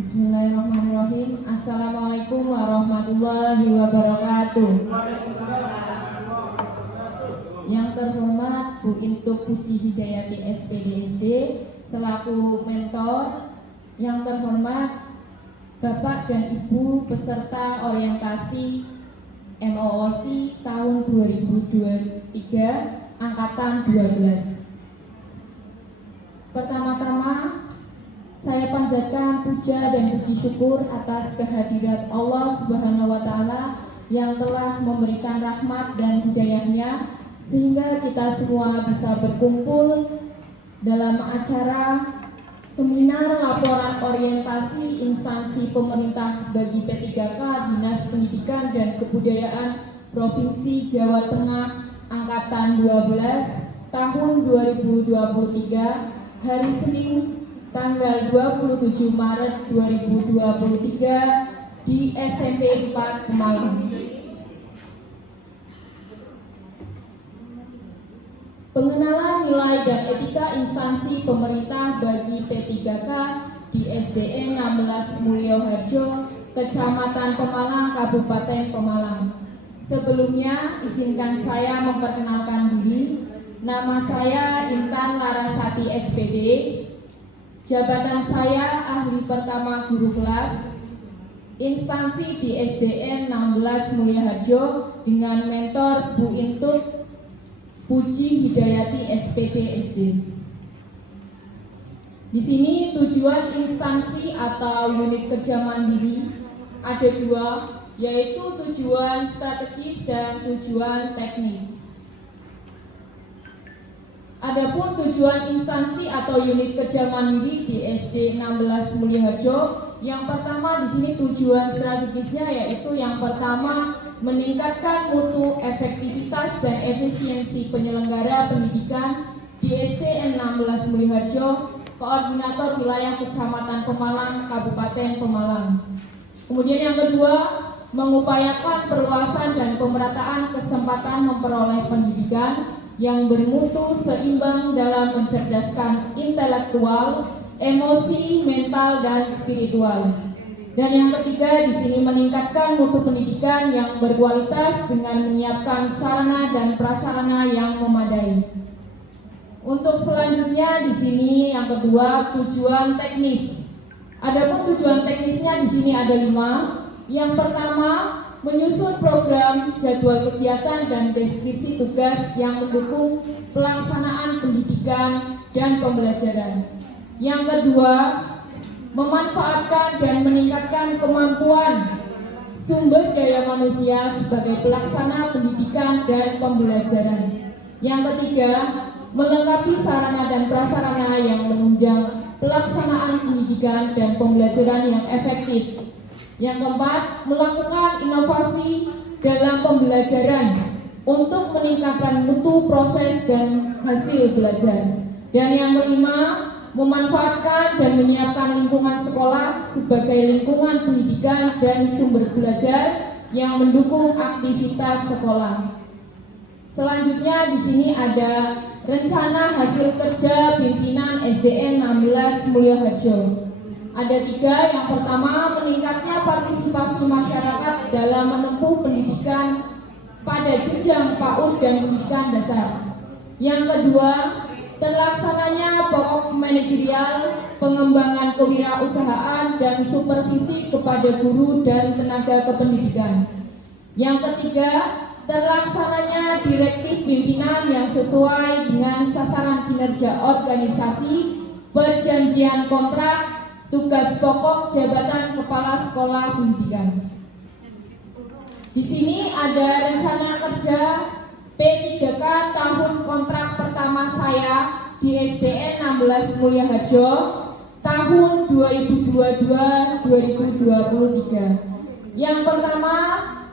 Bismillahirrahmanirrahim. Assalamualaikum warahmatullahi wabarakatuh. Yang terhormat Bu Intuk Puji Hidayati SPDSD selaku mentor, yang terhormat Bapak dan Ibu peserta orientasi MOOC tahun 2023 angkatan 12. Pertama-tama saya panjatkan puja dan puji syukur atas kehadirat Allah Subhanahu wa Ta'ala yang telah memberikan rahmat dan hidayahnya sehingga kita semua bisa berkumpul dalam acara seminar laporan orientasi instansi pemerintah bagi P3K Dinas Pendidikan dan Kebudayaan Provinsi Jawa Tengah angkatan 12 tahun 2023 hari Senin tanggal 27 Maret 2023 di SMP 4 Pemalang. Pengenalan nilai dan etika instansi pemerintah bagi P3K di SDN 16 Mulyoharjo, Kecamatan Pemalang, Kabupaten Pemalang. Sebelumnya, izinkan saya memperkenalkan diri. Nama saya Intan Larasati SPD. Jabatan saya ahli pertama guru kelas instansi di SDN 16 Mulyoharjo dengan mentor Bu Intuk Puji Hidayati SPDSD. Di sini tujuan instansi atau unit kerja mandiri ada dua, yaitu tujuan strategis dan tujuan teknis. Adapun tujuan instansi atau unit kerja mandiri di SD 16 Mulyoharjo, yang pertama di sini tujuan strategisnya yaitu yang pertama meningkatkan mutu, efektivitas dan efisiensi penyelenggara pendidikan di SD 16 Mulyoharjo, Koordinator Wilayah Kecamatan Pemalang, Kabupaten Pemalang. Kemudian yang kedua, mengupayakan perluasan dan pemerataan kesempatan memperoleh pendidikan yang bermutu seimbang dalam mencerdaskan intelektual, emosi, mental, dan spiritual. Dan yang ketiga, di sini meningkatkan mutu pendidikan yang berkualitas dengan menyiapkan sarana dan prasarana yang memadai. Untuk selanjutnya di sini yang kedua, tujuan teknis. Adapun tujuan teknisnya di sini ada 5. Yang pertama, menyusun program, jadwal kegiatan, dan deskripsi tugas yang mendukung pelaksanaan pendidikan dan pembelajaran. Yang kedua, memanfaatkan dan meningkatkan kemampuan sumber daya manusia sebagai pelaksana pendidikan dan pembelajaran. Yang ketiga, melengkapi sarana dan prasarana yang menunjang pelaksanaan pendidikan dan pembelajaran yang efektif. Yang keempat, melakukan inovasi dalam pembelajaran untuk meningkatkan mutu proses dan hasil belajar. Dan yang kelima, memanfaatkan dan menyiapkan lingkungan sekolah sebagai lingkungan pendidikan dan sumber belajar yang mendukung aktivitas sekolah. Selanjutnya di sini ada rencana hasil kerja pimpinan SDN 16 Mulyoharjo. Ada 3, yang pertama meningkatnya partisipasi masyarakat dalam menempuh pendidikan pada jenjang PAUD dan pendidikan dasar. Yang kedua, terlaksananya pokok manajerial, pengembangan kewirausahaan dan supervisi kepada guru dan tenaga kependidikan. Yang ketiga, terlaksananya direktif pimpinan yang sesuai dengan sasaran kinerja organisasi, perjanjian kontrak, tugas pokok jabatan kepala sekolah pendidikan. Di sini ada rencana kerja P3K tahun kontrak pertama saya di SDN 16 Mulyoharjo tahun 2022-2023. Yang pertama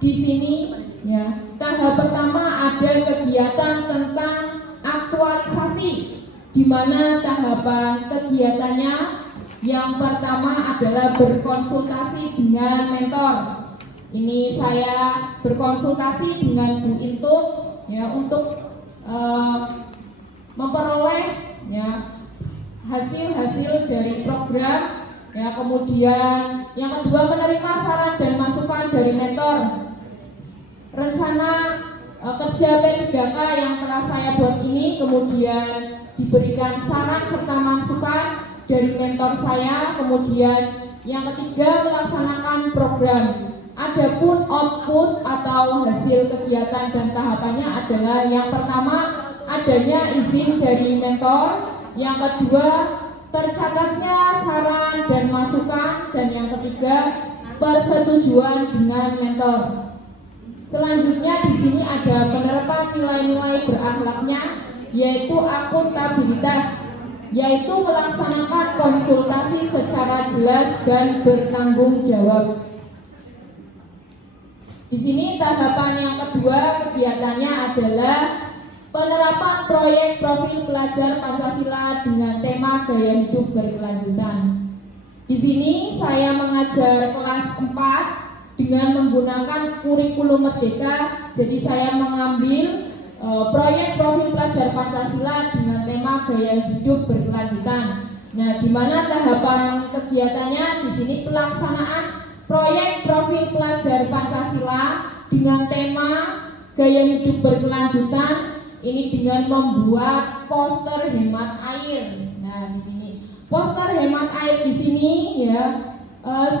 di sini ya, tahap pertama ada kegiatan tentang aktualisasi, di mana tahapan kegiatannya yang pertama adalah berkonsultasi dengan mentor. Ini saya berkonsultasi dengan Bu Intuk ya untuk memperoleh ya hasil-hasil dari program Ya, kemudian yang kedua menerima saran dan masukan dari mentor. Rencana kerja P3K yang telah saya buat ini kemudian diberikan saran serta masukan dari mentor saya. Kemudian yang ketiga melaksanakan program. Adapun output atau hasil kegiatan dan tahapannya adalah yang pertama adanya izin dari mentor, yang kedua tercatatnya saran dan masukan, dan yang ketiga persetujuan dengan mentor. Selanjutnya di sini ada penerapan nilai-nilai berakhlaknya, yaitu akuntabilitas, yaitu melaksanakan konsultasi secara jelas dan bertanggung jawab. Di sini tahapan yang kedua kegiatannya adalah penerapan proyek profil pelajar Pancasila dengan tema gaya hidup berkelanjutan. Di sini saya mengajar kelas 4 dengan menggunakan kurikulum Merdeka. Jadi saya mengambil proyek profil pelajar Pancasila dengan tema gaya hidup berkelanjutan. Nah, di mana tahapan kegiatannya di sini pelaksanaan proyek profil pelajar Pancasila dengan tema gaya hidup berkelanjutan ini dengan membuat poster hemat air. Nah, di sini poster hemat air di sini ya,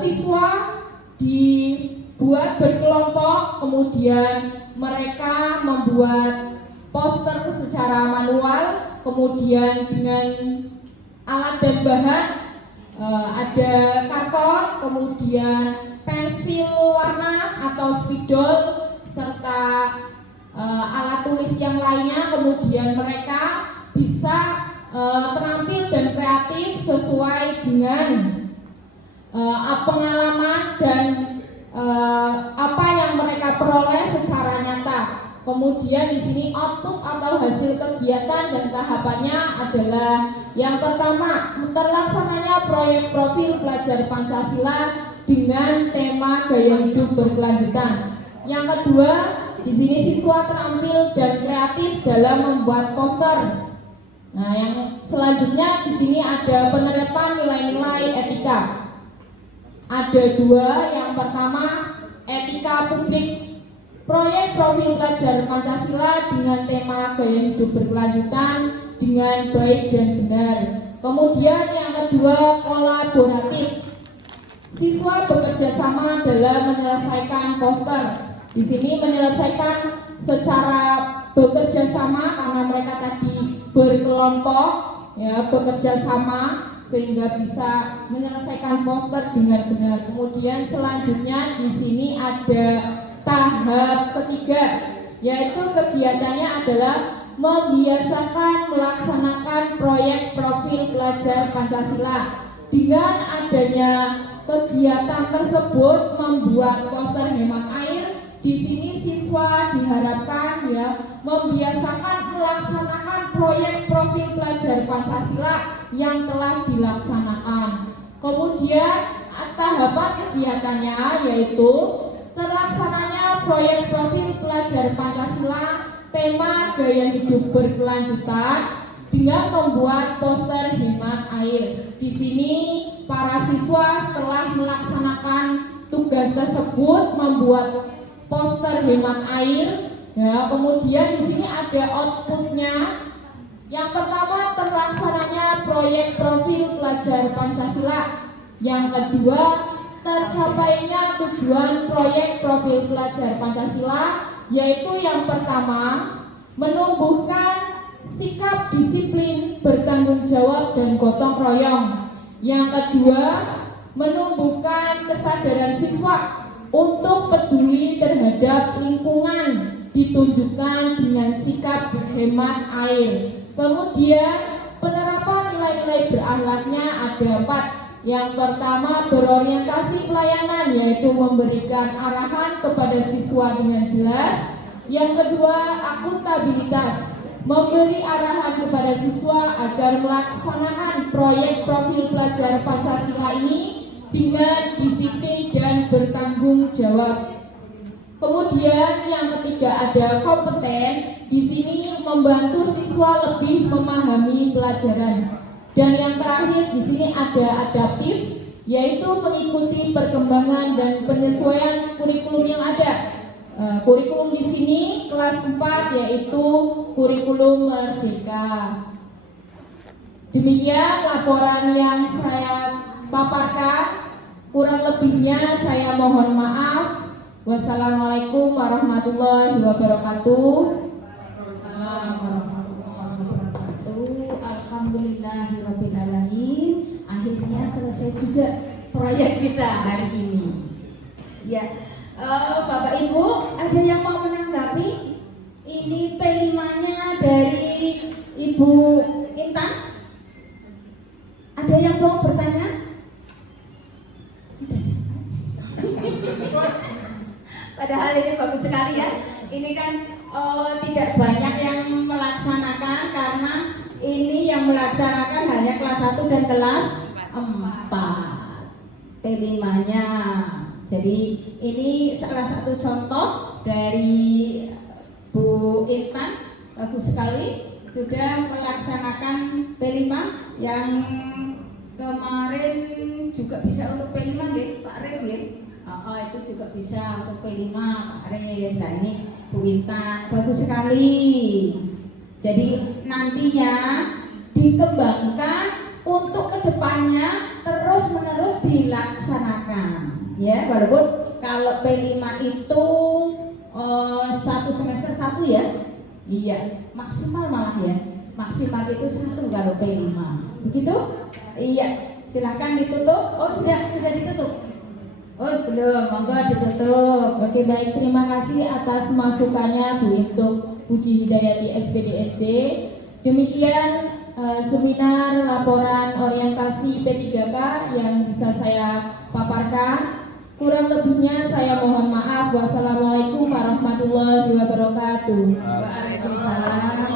siswa dibuat berkelompok, kemudian mereka membuat poster secara manual, kemudian dengan alat dan bahan ada karton, kemudian pensil warna atau spidol, serta alat tulis yang lainnya. Kemudian mereka bisa terampil dan kreatif sesuai dengan pengalaman dan apa yang mereka peroleh secara nyata. Kemudian di sini output atau hasil kegiatan dan tahapannya adalah yang pertama terlaksananya proyek profil pelajar Pancasila dengan tema gaya hidup berkelanjutan. Yang kedua, di sini siswa terampil dan kreatif dalam membuat poster. Nah, yang selanjutnya di sini ada penerapan nilai-nilai etika. Ada dua, yang pertama etika publik. Proyek profil pelajar Pancasila dengan tema gaya hidup berkelanjutan dengan baik dan benar. Kemudian yang kedua kolaboratif. Siswa bekerja sama dalam menyelesaikan poster. Di sini menyelesaikan secara bekerja sama karena mereka tadi berkelompok ya, bekerja sama sehingga bisa menyelesaikan poster dengan benar. Kemudian selanjutnya di sini ada tahap ketiga, yaitu kegiatannya adalah membiasakan melaksanakan proyek profil pelajar Pancasila. Dengan adanya kegiatan tersebut membuat poster hemat air, di sini siswa diharapkan ya membiasakan melaksanakan proyek profil pelajar Pancasila yang telah dilaksanakan. Kemudian tahapan kegiatannya yaitu terlaksananya proyek profil pelajar Pancasila tema gaya hidup berkelanjutan dengan membuat poster hemat air. Di sini para siswa setelah melaksanakan tugas tersebut membuat poster hemat air ya, kemudian di sini ada outputnya. Yang pertama terlaksananya proyek profil pelajar Pancasila. Yang kedua tercapainya tujuan proyek profil pelajar Pancasila, yaitu yang pertama menumbuhkan sikap disiplin, bertanggung jawab dan gotong royong. Yang kedua menumbuhkan kesadaran siswa untuk peduli terhadap lingkungan, ditunjukkan dengan sikap berhemat air. Kemudian penerapan nilai-nilai berakhlaknya ada 4. Yang pertama berorientasi pelayanan, yaitu memberikan arahan kepada siswa dengan jelas. Yang kedua akuntabilitas, memberi arahan kepada siswa agar melaksanakan proyek profil pelajar Pancasila ini dengan disiplin dan bertanggung jawab. Kemudian yang ketiga ada kompeten, di sini membantu siswa lebih memahami pelajaran. Dan yang terakhir di sini ada adaptif, yaitu mengikuti perkembangan dan penyesuaian kurikulum yang ada. Kurikulum di sini kelas 4 yaitu kurikulum Merdeka. Demikian laporan yang saya paparkan. Kurang lebihnya saya mohon maaf. Wassalamualaikum warahmatullahi wabarakatuh. Alhamdulillahirabbil alamin. Akhirnya selesai juga proyek kita hari ini. Ya. Bapak Ibu, ada yang mau menanggapi? Ini P5-nya dari Ibu Intan? Ada yang mau bertanya? Sudah jangan. Padahal ini bagus sekali ya. Ini kan tidak banyak yang melaksanakan karena ini yang melaksanakan hanya kelas 1 dan kelas 4. P5-nya. Jadi ini salah satu contoh dari Bu Intan, bagus sekali sudah melaksanakan P5 yang kemarin juga bisa untuk P5 ya, Pak Aris ya. Itu juga bisa untuk P5 Pak Aris. Nah ini Bu Intan, bagus sekali. Jadi nantinya dikembangkan untuk kedepannya terus menerus dilaksanakan. Ya, walaupun kalau P5 itu satu semester 1 ya. Iya, maksimal malah ya. Maksimal itu 1 kalau P5. Begitu? Iya, silahkan ditutup. Oh, sudah ditutup. Oh, belum, monggo ditutup. Oke, baik, terima kasih atas masukannya Bu Intuk Puji Hidayati SPDSD. Demikian seminar laporan orientasi P3K yang bisa saya paparkan. Kurang lebihnya saya mohon maaf. Wassalamualaikum warahmatullahi wabarakatuh. Waalaikumsalam.